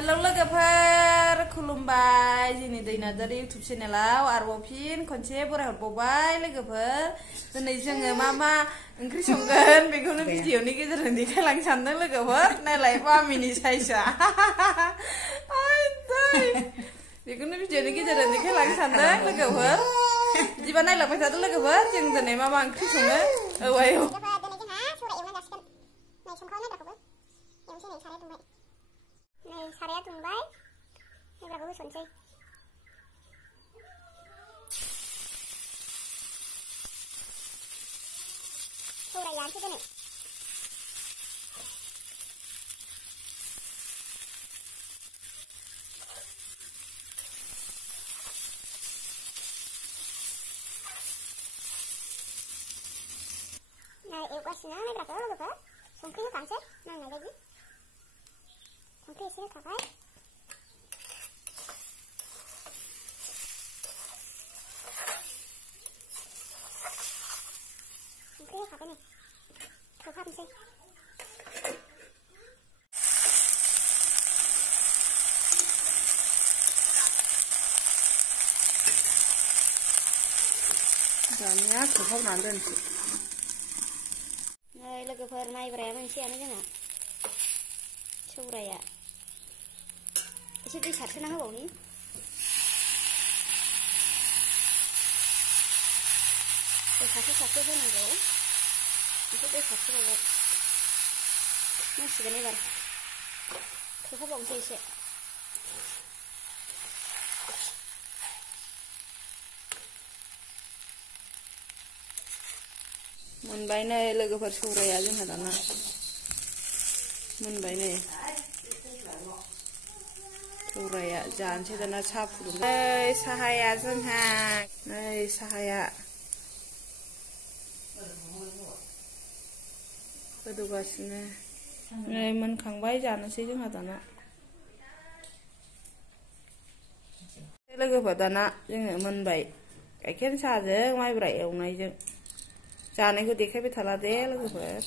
Hello लोगोफोर खुलुमबाय जोंनि दैनादारि YouTube चेनेलाव आरोबाव फिन खनसे बरायहरबावबाय लोगोफोर दिनै जोङो मा ओंख्रि संगोन बेखौनो भिडिअनि गेजेरजों देखायलांनो सानदों लोगोफोर नायलाय मामिनि साइजआ बेखौनो भिडिअनि गेजेरजों देखायलांनो सानदों लोगोफोर बिदिबा नायलांबाय थादो लोगोफोर जों दिनै मा ओंख्रि सङो साराया दुंबाय एबारबो होसनसै सौराय जानोसै दिनै एवगासिनो नायग्राखौ लोगोफोर संख्रि होखानोसै नांनाय बायदि संख्रि एसे होखाबाय संख्रि होखाबाय नै खोबहाबनोसै दानिया खोबहाबनानै दोनसै नै लोगोफोर नायब्राया मोनसेयानो जोंना सौराया एसे दै सारसोना होबावनि दै सारसो होनांगौ एसे दै सारसोबावबाय नांसिगोन एबार खोबहाबबावनोसै एसे मोनबाय नै लोगोफोर सौराया जोंहा दाना मोनबाय नै सौराया जानोसै दाना साहा फुदुंबाय साहाया जोंहा नै साहाया गोदौगासिनो नै मोनखांबाय जानोसै जोंहा दाना लोगोफोर दाना जोङो मोनबाय गाइखेर साहाजों माइब्रा एवनायजों जानायखौ देखायबाय थाला दे लोगोफोर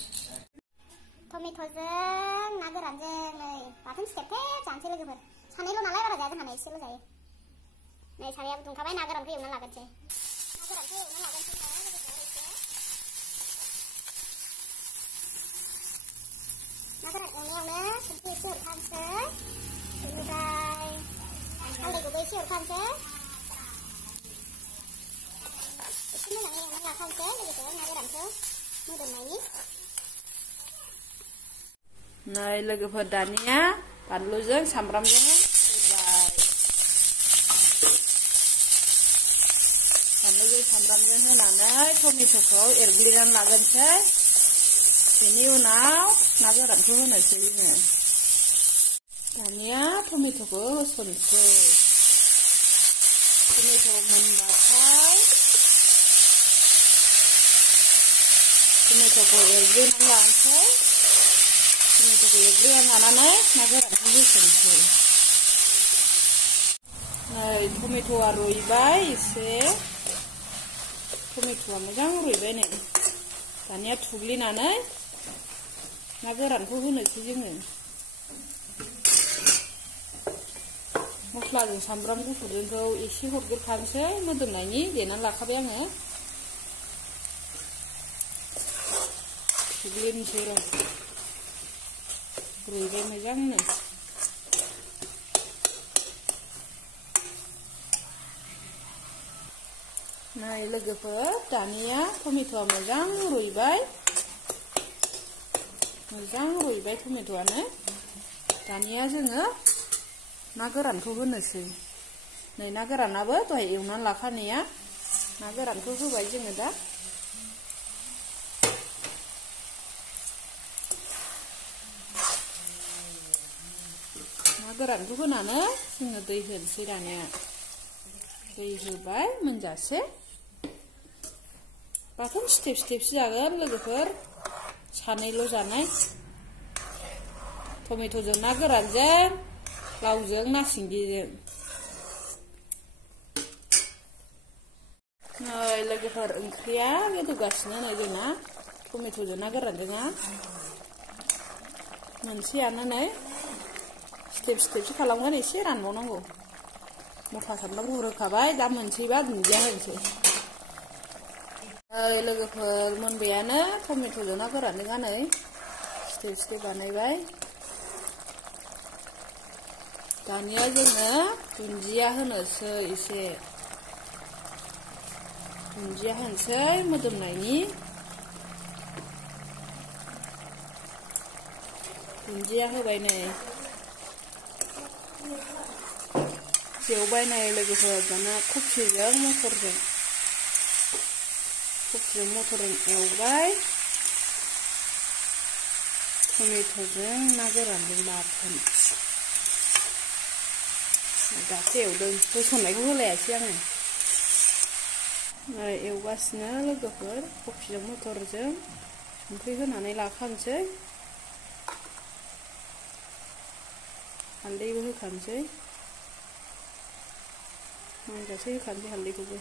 टमेट'जों ना गोरानजों नै बाथोन सिथेब जानोसै लोगोफोर सानैल' नालाय बारा जाया जोंहा नै एसेल' जायो नै सारायाबो दुंखाबाय ना गोरानखौ एवना लागोनसै ना गोरान एवनायावनो संख्रि एसे हरखानोसै बेनिफ्राय हालदैखौबो एसे हरखानोसै एसे मोजाङै एवना लाखानोसै लोगोफोर ना गोरानखौ मोदोमनायनि नै लोगोफोर दानिया बानलुजों सामब्रामजों होबाय बानलुजों सामब्रामजों होनानै टमेट'खौ एरग्लिनानै लागोनसै बेनि उनाव ना गोरानखौ होनोसै जोङो दानिया टमेट'खौ होसनसै टमेट' मोनबाथाय टमेट'खौ एरग्लिनानै लानोसै टमेट'खौ एरग्लिनानै लानानै ना गोरानखौ होसनसै नै टमेट'आ रुइबाय एसे टमेट'आ मोजां रुइबाय नै दानिया थुग्लिनानै ना गोरानखौ होनोसै जोङो मस्लाजों सामब्राम गुफुरजोंखौ एसे हरग्रोखानोसै मोदोमनायनि देनानै लाखाबाय आङो थुग्लिनोसै र' रुइबाय मोजांनो नै लोगोफोर दानिया टमेट'आ मोजां रुइबाय टमेट'आनो दानिया जोङो ना गोरानखौ होनोसै नै ना गोरानाबो दहाय एवनानै लाखानाया ना गोरानखौ होबाय जोङो दा ना गोरानखौ होनानै जोङो दै होनोसै दानिया दै होबाय मोनजासे बाथोन सिथेबसो जागोन लोगोफोर सानैल' जानाय टमेट'जों ना गोरानजों लावजों ना सिंगिजों नै लोगोफोर ओंख्रिया गोदौगासिनो नै जोंना टमेट'जों ना गोरानजों मोनसेयानो नै सिथेब सिथेबसो खालामगोन एसे रानबावनांगौ मथा सामब्रामखौ होखाबाय दा मोनसैबा दुन्दिया होनोसै लोगोफोर मोनबायानो टमेट'जों ना गोरानजों नै सिथेब सिथेब बानायबाय दानिया जोङो दुन्दिया होनोसै एसे दुन्दिया होनोसै मोदोमनायनि दुन्दिया होबाय नै एवबाय नै लोगोफोर दाना कफिजों मटरजों एवबाय टमेट'जों ना गोरानजों बाथोन दासो एवदों होसननायखौ होलायासै आङो एवगासिनो लोगोफोर कफिजों मटरजों संख्रि होनानै लाखानोसै हालदैबो होखानोसै मोनजासे होखानोसै हालदैखौबो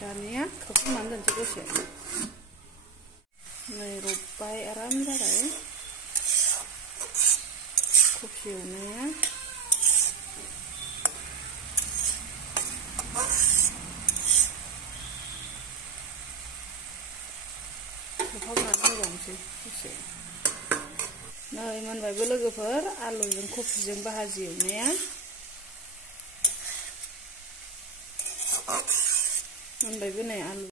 दानिया खोबहाबनानै दोनसै दसे नै रबबाय आराम जाबाय कफि एवनाया खोबहाबनानै होबावनोसै दसे नै मोनबायबो लोगोफोर आलुजों कफिजों भाजि एवनाया मोनबायबो नै आलु